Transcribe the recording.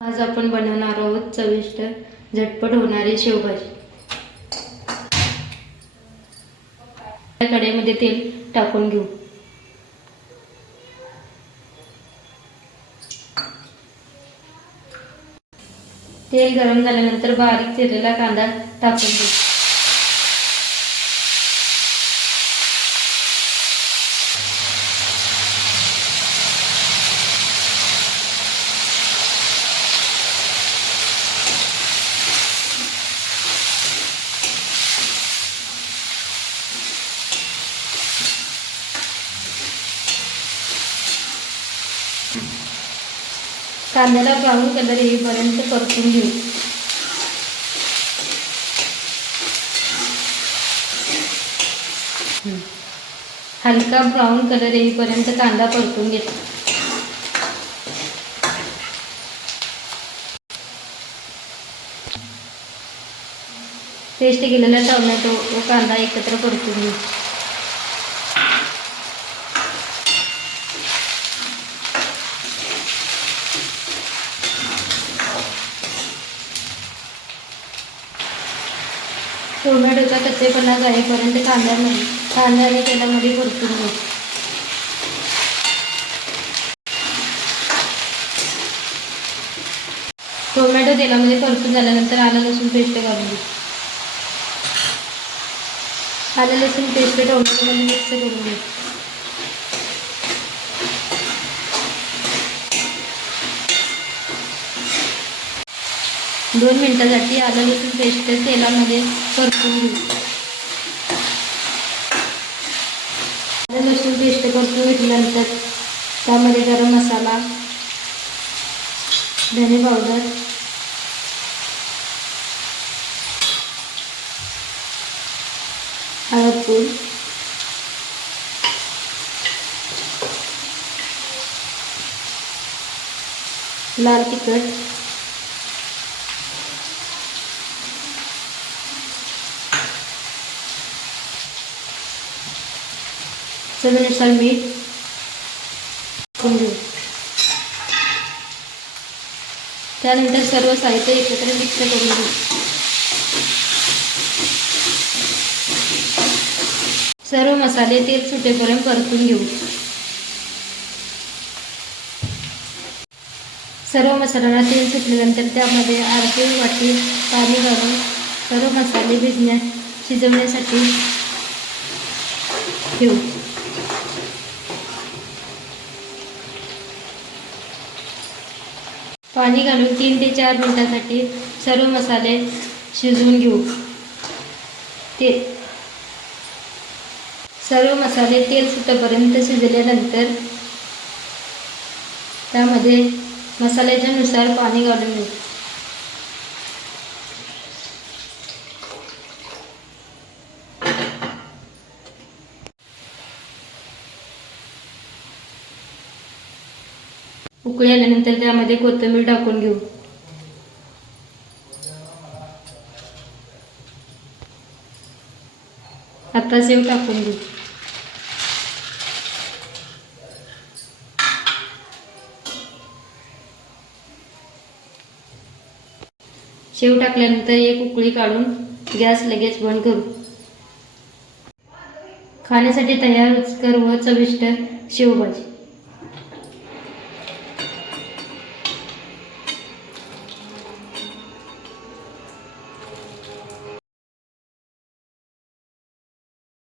आज आपण बनवणार आहोत चविष्ट झटपट होणारी शेवभाजी। कढईमध्ये तेल टाकून घेऊ। तेल गरम झाल्यानंतर बारीक चिरलेला कांदा टाकून घेऊ। कांद्याला ब्राऊन कलर येईपर्यंत परतून घेऊ। हलका ब्राऊन कलर येईपर्यंत कांदा परतून घेऊ। पेस्ट केलेला टोमॅटो व कांदा एकत्र परतून घेऊ। टोमॅटोचा कच्चेपणा जाईपर्यंत कांद्याने तेलामध्ये परतून घेऊ। टोमॅटो तेलामध्ये परतून झाल्यानंतर आलं लसूण पेस्ट घालून घेऊ। आलं लसूण पेस्ट टोमॅटोमध्ये मिक्स करून घेऊ। दोन मिनिटांसाठी आलं लसूण पेस्ट तेलामध्ये परतून घेऊ। आलं लसूण पेस्ट परतून घेतल्यानंतर त्यामध्ये गरम मसाला, धने पावडर, हळद पूड, लाल तिखट, चवीनुसार मीठ टाकून घेऊ। त्यानंतर सर्व साहित्य एकत्र मिक्स करून घेऊ। सर्व मसाले तेल सुटेपर्यंत परतून घेऊ। सर्व मसाल्यांना तेल सुटल्यानंतर त्यामध्ये अर्धी वाटी पाणी घालून सर्व मसाले शिजवण्यासाठी ठेवू। पाणी घालून 3 ते 4 मिनिटांसाठी सर्व मसाले शिजवून घेऊ। सर्व मसाले तेल सुटेपर्यंत शिजल्यानंतर त्यामध्ये मसाल्याच्या नुसार पाणी घालून घेऊ। उकळी आल्यानंतर त्यामध्ये कोथिंबीर टाकून घेऊ। आता शेव टाकून घेऊ। शेव टाकल्यानंतर एक उकळी काढून गॅस लगेच बंद करू। खाण्यासाठी तयार रुचकर व चविष्ट शेवभाजी।